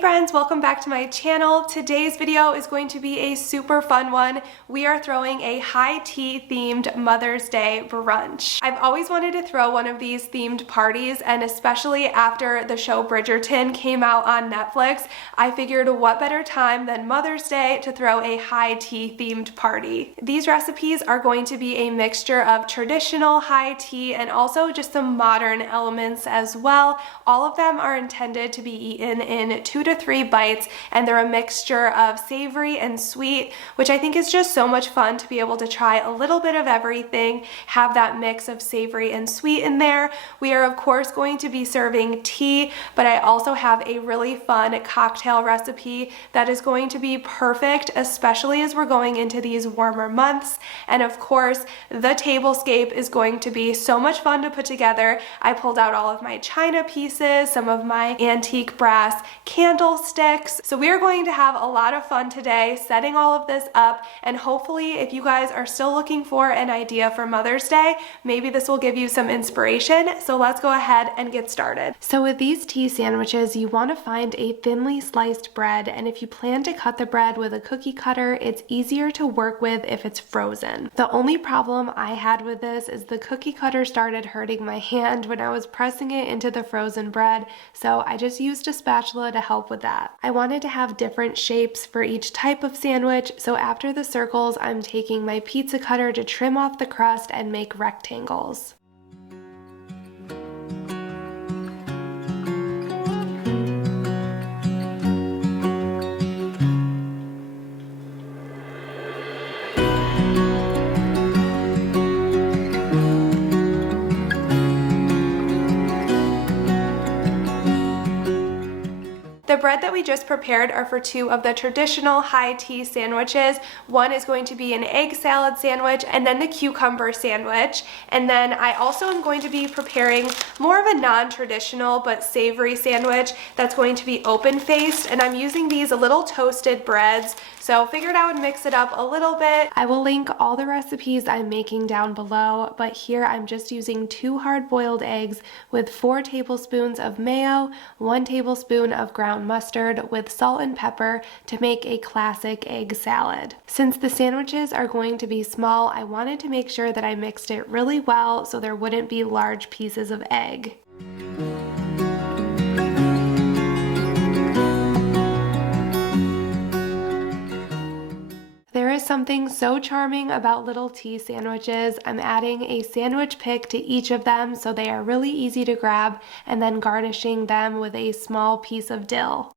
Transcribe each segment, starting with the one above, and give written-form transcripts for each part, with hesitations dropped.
friends, welcome back to my channel. Today's video is going to be a super fun one. We are throwing a high tea themed Mother's Day brunch. I've always wanted to throw one of these themed parties, and especially after the show Bridgerton came out on Netflix, I figured what better time than Mother's Day to throw a high tea themed party. These recipes are going to be a mixture of traditional high tea and also just some modern elements as well. All of them are intended to be eaten in 2 to 3 bites, and they're a mixture of savory and sweet, which I think is just so much fun to be able to try a little bit of everything, have that mix of savory and sweet in there. We are of course going to be serving tea, but I also have a really fun cocktail recipe that is going to be perfect, especially as we're going into these warmer months. And of course, the tablescape is going to be so much fun to put together. I pulled out all of my china pieces, some of my antique brass candlesticks. So we are going to have a lot of fun today setting all of this up, and hopefully if you guys are still looking for an idea for Mother's Day, maybe this will give you some inspiration. So let's go ahead and get started. So with these tea sandwiches, you want to find a thinly sliced bread, and if you plan to cut the bread with a cookie cutter, it's easier to work with if it's frozen. The only problem I had with this is the cookie cutter started hurting my hand when I was pressing it into the frozen bread, so I just used a spatula to help with that. I wanted to have different shapes for each type of sandwich, so after the circles, I'm taking my pizza cutter to trim off the crust and make rectangles. The bread that we just prepared are for 2 of the traditional high tea sandwiches. One is going to be an egg salad sandwich and then the cucumber sandwich. And then I also am going to be preparing more of a non-traditional but savory sandwich that's going to be open-faced, and I'm using these little toasted breads. So figured I would mix it up a little bit. I will link all the recipes I'm making down below, but here I'm just using 2 hard-boiled eggs with 4 tablespoons of mayo, 1 tablespoon of ground mustard with salt and pepper to make a classic egg salad. Since the sandwiches are going to be small, I wanted to make sure that I mixed it really well so there wouldn't be large pieces of egg. There is something so charming about little tea sandwiches. I'm adding a sandwich pick to each of them so they are really easy to grab, and then garnishing them with a small piece of dill.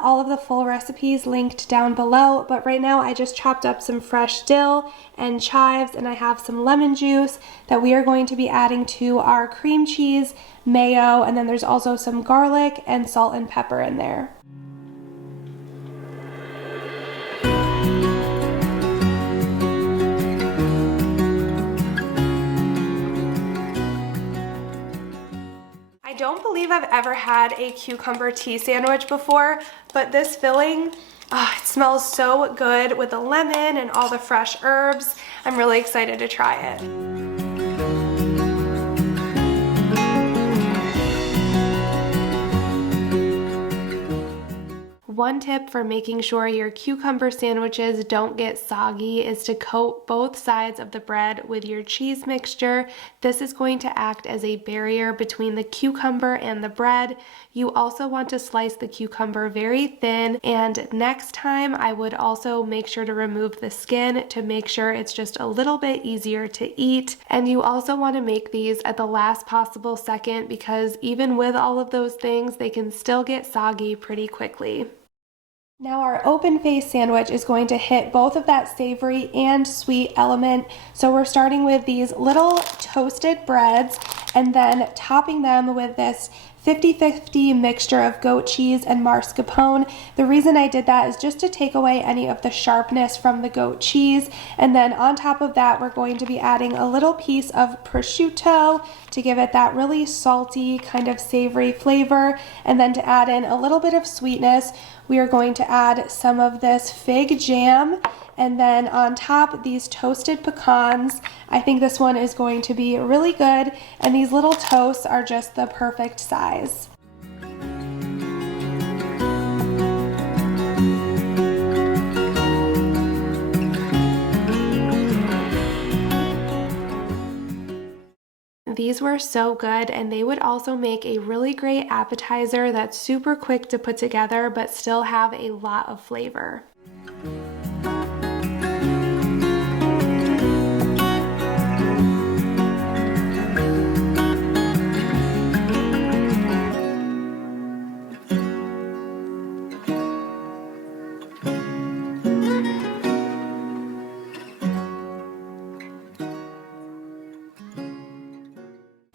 All of the full recipes linked down below, but right now I just chopped up some fresh dill and chives, and I have some lemon juice that we are going to be adding to our cream cheese, mayo, and then there's also some garlic and salt and pepper in there. I don't believe I've ever had a cucumber tea sandwich before, but this filling, it smells so good with the lemon and all the fresh herbs. I'm really excited to try it. One tip for making sure your cucumber sandwiches don't get soggy is to coat both sides of the bread with your cheese mixture. This is going to act as a barrier between the cucumber and the bread. You also want to slice the cucumber very thin, and next time I would also make sure to remove the skin to make sure it's just a little bit easier to eat. And you also want to make these at the last possible second, because even with all of those things, they can still get soggy pretty quickly. Now our open face sandwich is going to hit both of that savory and sweet element. So we're starting with these little toasted breads, and then topping them with this 50-50 mixture of goat cheese and mascarpone. The reason I did that is just to take away any of the sharpness from the goat cheese. And then on top of that, we're going to be adding a little piece of prosciutto to give it that really salty, kind of savory flavor. And then to add in a little bit of sweetness, we are going to add some of this fig jam. And then on top, these toasted pecans. I think this one is going to be really good, and these little toasts are just the perfect size. These were so good, and they would also make a really great appetizer that's super quick to put together but still have a lot of flavor.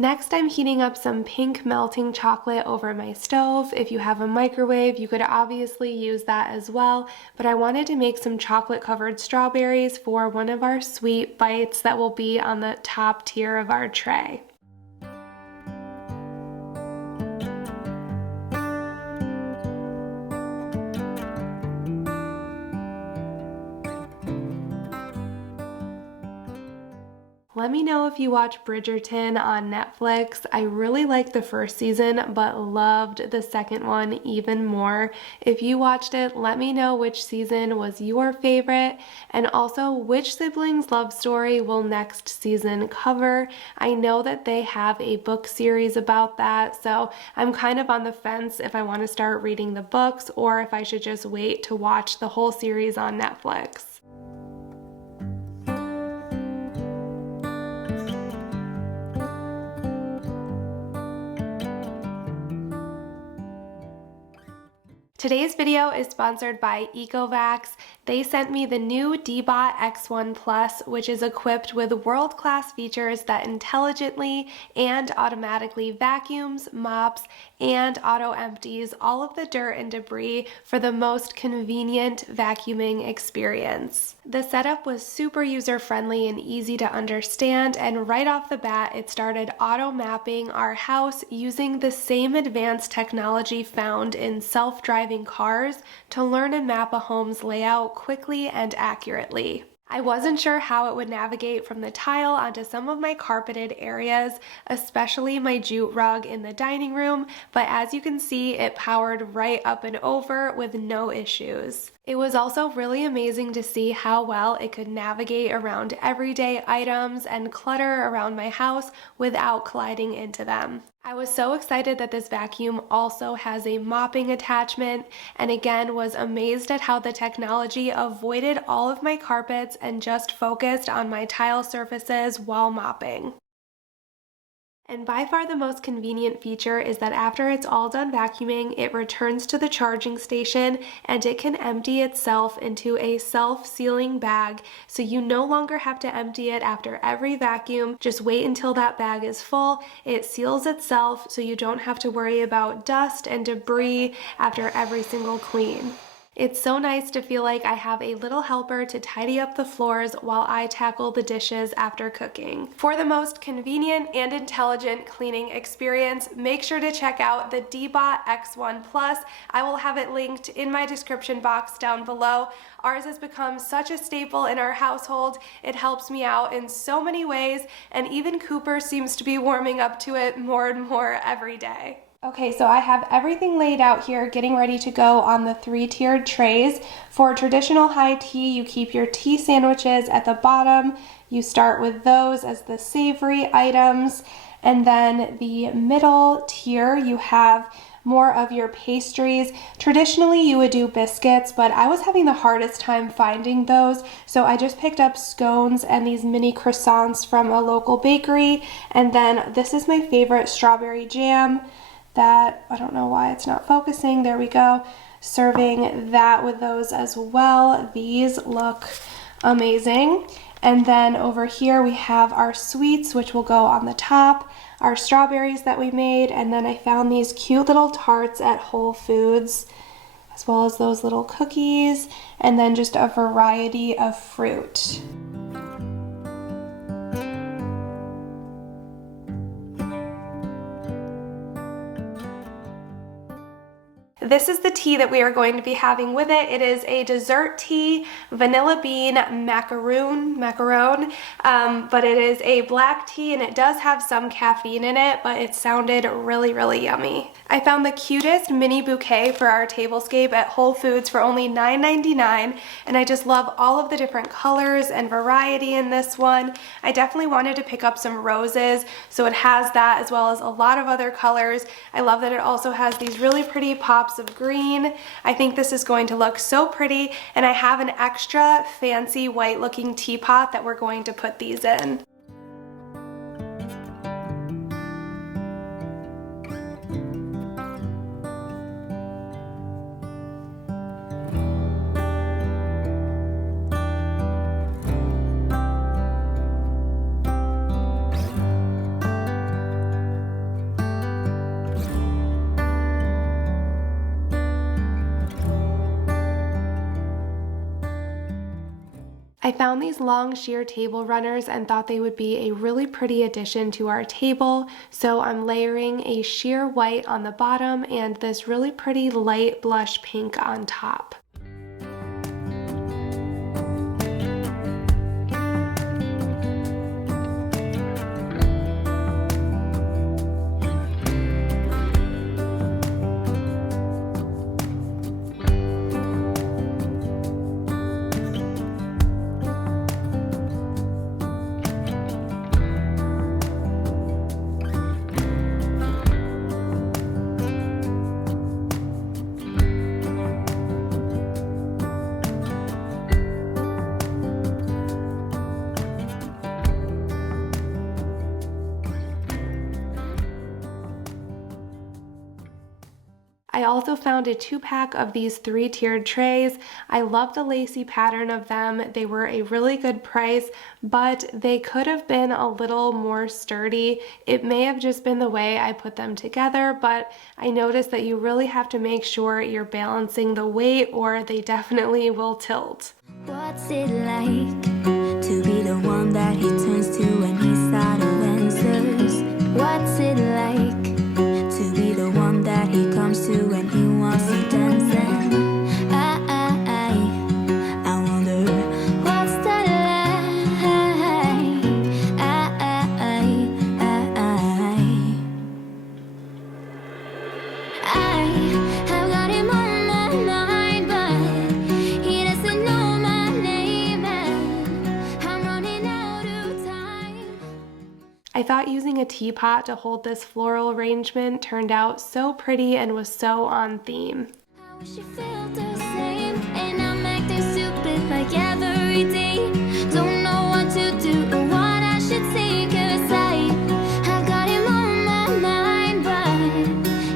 Next, I'm heating up some pink melting chocolate over my stove. If you have a microwave, you could obviously use that as well, but I wanted to make some chocolate covered strawberries for one of our sweet bites that will be on the top tier of our tray. Let me know if you watch Bridgerton on Netflix. I really liked the first season, but loved the second one even more. If you watched it, let me know which season was your favorite, and also which siblings' love story will next season cover. I know that they have a book series about that, so I'm kind of on the fence if I want to start reading the books or if I should just wait to watch the whole series on Netflix. Today's video is sponsored by Ecovax. They sent me the new Deebot X1 Plus, which is equipped with world-class features that intelligently and automatically vacuums, mops, and auto-empties all of the dirt and debris for the most convenient vacuuming experience. The setup was super user-friendly and easy to understand, and right off the bat, it started auto-mapping our house using the same advanced technology found in self-driving cars to learn and map a home's layout quickly and accurately. I wasn't sure how it would navigate from the tile onto some of my carpeted areas, especially my jute rug in the dining room, but as you can see, it powered right up and over with no issues. It was also really amazing to see how well it could navigate around everyday items and clutter around my house without colliding into them. I was so excited that this vacuum also has a mopping attachment, and again was amazed at how the technology avoided all of my carpets and just focused on my tile surfaces while mopping. And by far the most convenient feature is that after it's all done vacuuming, it returns to the charging station and it can empty itself into a self-sealing bag, so you no longer have to empty it after every vacuum. Just wait until that bag is full. It seals itself so you don't have to worry about dust and debris after every single clean. It's so nice to feel like I have a little helper to tidy up the floors while I tackle the dishes after cooking. For the most convenient and intelligent cleaning experience, make sure to check out the Deebot X1 Plus. I will have it linked in my description box down below. Ours has become such a staple in our household. It helps me out in so many ways, and even Cooper seems to be warming up to it more and more every day. Okay, so I have everything laid out here, getting ready to go on the 3-tiered trays. For traditional high tea, you keep your tea sandwiches at the bottom. You start with those as the savory items, and then the middle tier, you have more of your pastries. Traditionally, you would do biscuits, but I was having the hardest time finding those, so I just picked up scones and these mini croissants from a local bakery. And then this is my favorite strawberry jam. That, I don't know why it's not focusing, there we go, serving that with those as well. These look amazing. And then over here we have our sweets, which will go on the top, our strawberries that we made, and then I found these cute little tarts at Whole Foods, as well as those little cookies, and then just a variety of fruit. This is the tea that we are going to be having with it. It is a dessert tea, vanilla bean macaroon, but it is a black tea and it does have some caffeine in it, but it sounded really, really yummy. I found the cutest mini bouquet for our tablescape at Whole Foods for only $9.99, and I just love all of the different colors and variety in this one. I definitely wanted to pick up some roses, so it has that as well as a lot of other colors. I love that it also has these really pretty pops of green. I think this is going to look so pretty, and I have an extra fancy white looking teapot that we're going to put these in. I found these long sheer table runners and thought they would be a really pretty addition to our table, so I'm layering a sheer white on the bottom and this really pretty light blush pink on top. I also found a 2-pack of these 3-tiered trays. I love the lacy pattern of them. They were a really good price, but they could have been a little more sturdy. It may have just been the way I put them together, but I noticed that you really have to make sure you're balancing the weight or they definitely will tilt. What's it like to be the one that he turns to when he's out of answers? What's it like to be the one that he comes to when he wants to dance? And I wonder what's that like? I have got him on my mind, but he doesn't know my name, and I'm running out of time. I thought using a teapot to hold this floral arrangement turned out so pretty and was so on theme. I wish you felt the same, and I'm acting stupid like every day. Don't know what to do or what I should say, 'cause I got him on my mind, but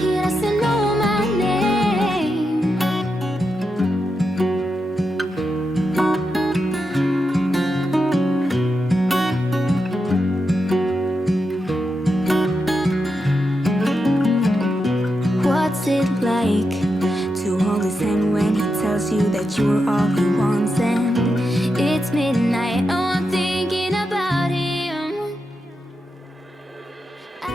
he doesn't know my name. What's it like to hold his hand when he tells you that you're all he wants? And it's midnight, oh, I'm thinking about him. I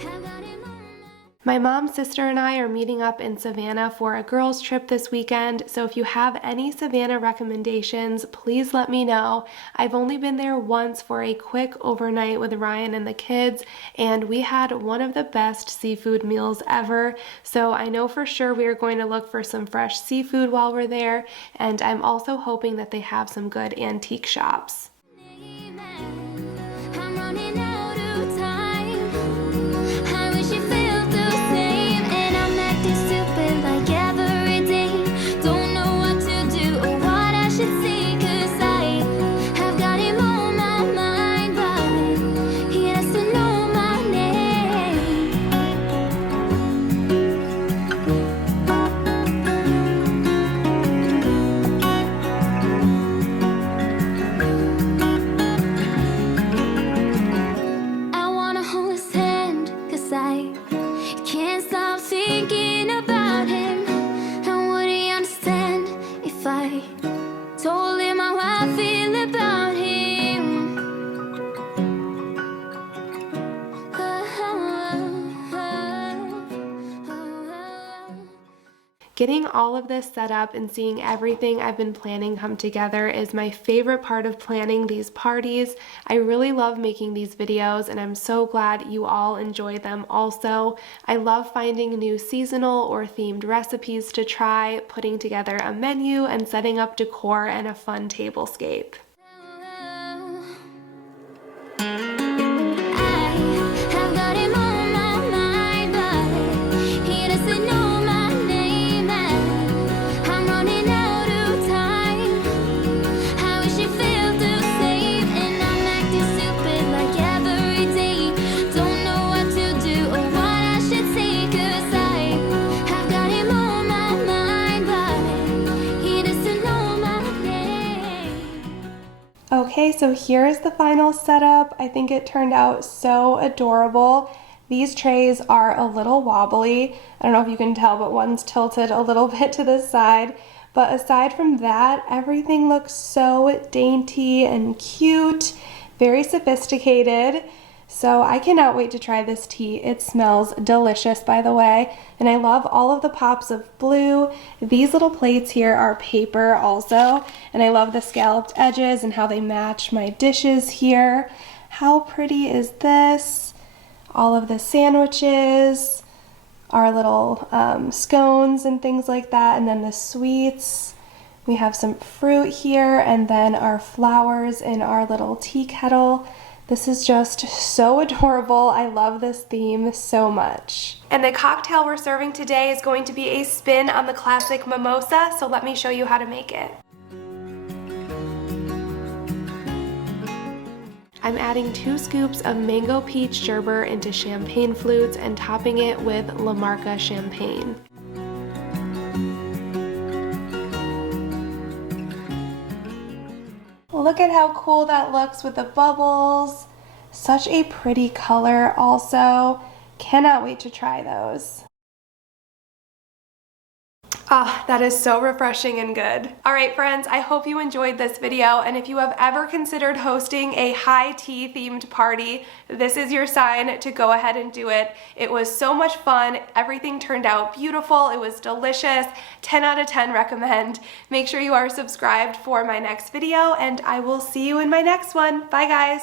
have got him on my... My mom, sister, and I are meeting up in Savannah for a girls' trip this weekend, so if you have any Savannah recommendations, please let me know. I've only been there once for a quick overnight with Ryan and the kids, and we had one of the best seafood meals ever, so I know for sure we are going to look for some fresh seafood while we're there, and I'm also hoping that they have some good antique shops. I'm running out of time. I wish you felt the same, and I'm acting stupid like every day. Don't know what to do or what I should say, 'cause I have got him on my mind, but he doesn't know my name. I can't stop thinking about him. And would he understand if I told him how I feel about him? Getting all of this set up and seeing everything I've been planning come together is my favorite part of planning these parties. I really love making these videos and I'm so glad you all enjoy them also. I love finding new seasonal or themed recipes to try, putting together a menu, and setting up decor and a fun tablescape. Okay, so here's the final setup. I think it turned out so adorable. These trays are a little wobbly. I don't know if you can tell, but one's tilted a little bit to the side. But aside from that, everything looks so dainty and cute, very sophisticated. So I cannot wait to try this tea. It smells delicious, by the way. And I love all of the pops of blue. These little plates here are paper also. And I love the scalloped edges and how they match my dishes here. How pretty is this? All of the sandwiches, our little scones and things like that. And then the sweets. We have some fruit here and then our flowers in our little tea kettle. This is just so adorable. I love this theme so much. And the cocktail we're serving today is going to be a spin on the classic mimosa, so let me show you how to make it. I'm adding 2 scoops of mango peach sherbet into champagne flutes and topping it with La Marca champagne. Look at how cool that looks with the bubbles. Such a pretty color also. Cannot wait to try those. Ah, that is so refreshing and good. All right, friends, I hope you enjoyed this video, and if you have ever considered hosting a high tea themed party, this is your sign to go ahead and do it. It was so much fun. Everything turned out beautiful. It was delicious. 10 out of 10 recommend. Make sure you are subscribed for my next video, and I will see you in my next one. Bye, guys.